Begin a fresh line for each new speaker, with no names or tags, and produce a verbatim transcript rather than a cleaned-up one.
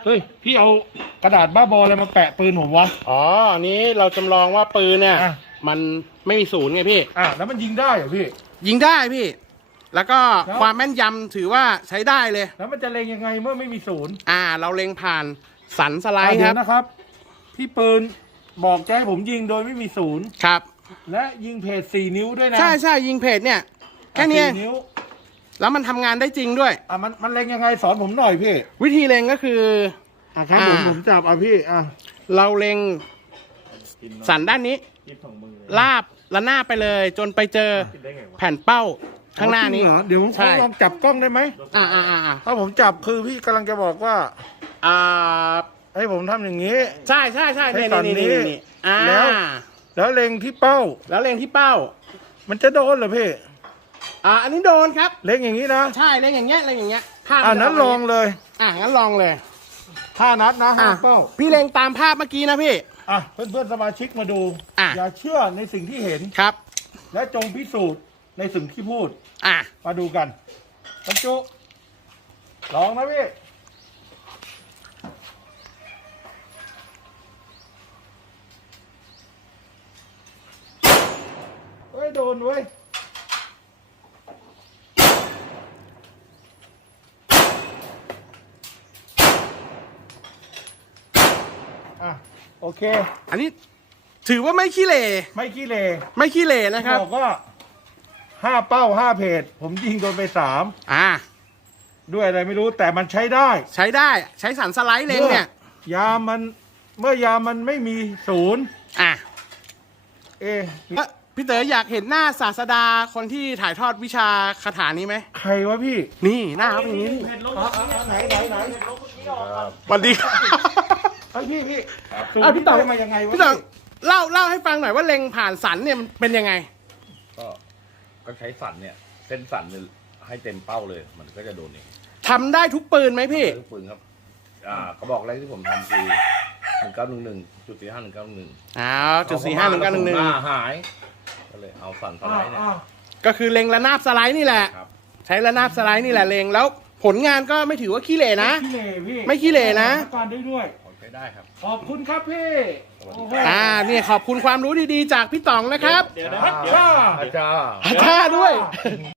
เฮ้ยพี่เอากระดาษบ้าบออะไรมาแปะปืนผมวะ
อ๋ออันนี้เราจำลองว่าปืนเนี่ย
อ่ะ
มันไม่มีศูนย์ไงพี่
อ่ะแล้วมันยิงได้เหรอพี่
ยิงได้พี่ แล้วก็
ครับ
ความแม่นยำถือว่าใช้ได้เลย
แล้วมันจะเล็งยังไงเมื่อไม่มีศูนย์
อ่า เราเล็งผ่านสันสไล
อ่ะ
ด์ค
เดี๋
รั
ย
บ
วนะครับ พี่ปืนบอกจะให้ผมยิงโดยไม่มีศูนย์
ครับ
และยิงเพจสี่นิ้วด้วยนะ
ใช่ใช่ยิงเพจเนี่ยแค่เนี้ย
สี่นิ้ว
แล้วมันทำงานได้จริงด้วย
อ่ะมันมันเล็งยังไงสอนผมหน่อยพี่
วิธีเล็งก็คือ
อ่ะครับผม
อ่า
ผมจับอ่ะพี่อ่ะ
เราเล็งสันด้านนี้ ลาบระนาบไปเลย จนไปเจอแผ่นเป้าข้างหน้านี้
จริเหรอเดี๋ยวผม
ใช่
ลองจับกล้องได้ไหม
อ่าอ่าอ่าอ่า
ถ้าผมจับคือพี่กำลังจะบอกว่า
อ่า
ให้ผมทำอย่างนี้
ใช่ใช่ใช่
ให้
นี่
สัน
นี่
นี้
นี่นี่อ่า
แล้ว แล้วเล็งที่เป้า
แล้วเล็งที่เป้า
มันจะโดนเหรอพี่
อ่าอันนี้โดนครับ
เล็งอย่างนี้นะ
ใช่เล็งอย่างเงี้ยเล็งอย่างเงี้ยภาพ
อ่า
จะ
นั้นลองเลย
อ่างั้นลองเลย
ห้านัดนะห้า
อ่ะ
เป้า
พี่เล็งตามภาพเมื่อกี้นะพี่
อ่ะเพื่อนเพื่อนๆสมาชิกมาดู
อ่ะ
อย่าเชื่อในสิ่งที่เห็น
ครับ
และจงพิสูจน์ในสิ่งที่พูด
อ่ะ
มาดูกันบรรจุลองนะพี่เฮ้ย โดนเว้ย อ่ะ โอเค
อันนี้ถือว่าไม่ขี้เหร่
ไม่ขี้เล
ไม่ขี้เหร่นะครับ
บอกว่าห้าเป้าห้าเพจ ผมยิงโดนไปสาม
อ่า
ด้วยอะไรไม่รู้แต่มันใช้ได้
ใช้ได้ใช้สันสไลด์เล็งเนี่ย
ยามันเมื่อยามันไม่มีศูนย์
อ่ะ
เอ๊ะ
เอ้อพี่เต๋ออยากเห็นหน้าศาสดาคนที่ถ่ายทอดวิชาคาถานี้ไหม
ใครวะพี่
นี่หน้าเขาเป็นอย่างนี้
ไหนไหนไหน
สวัสดีครับ
ไอ้ยพี่พี่
อ่ะพี่ต่อ
ได้มายังไงวะ
พี่เต๋อเล่าเล่าให้ฟังหน่อยว่าเล็งผ่านสันเนี่ยมันเป็นยังไง
ก็ก็ใช้สันเนี่ย เส้นสันเนี่ยให้เต็มเป้าเลย มันก็จะโดนเอง
ทำได้ทุกปืนไหมพี่
ทุกปืนครับ อ่ากระบอกแรกที่ผมทำคือหนึ่งเก้าหนึ่งหนึ่งจุดสี่ห้าหนึ่งเก้าหนึ่งหนึ่ง
อ้าวจุดสี่ห้าหนึ่งเก้าหนึ่งหนึ่ง
หาย ก็เลยเอาสันส
อ่า
ไลด์เนี่ย
อ่า
ก็คือเล็งระนาบสไลด์นี่แหละ
ครับ
ใช้ระนาบสไลด์นี่แหละเล็งแล้วผลงานก็ไม่ถือว่าขี้เหร่นะ
ขี้เหร่พี่
ไม่ขี้เหร่นะ
การได้ด้วย
ขอใช้ได้ครับ
ขอบคุณครับพี่
สวัสดี
โอ้
ค
โห
รับ
อ่าเนี่ยขอบคุณความรู้ดีๆจากพี่ต๋องนะครับ
เดี๋ยวนะเดี๋ยว
อาจารย์
อาจารย์ด้วย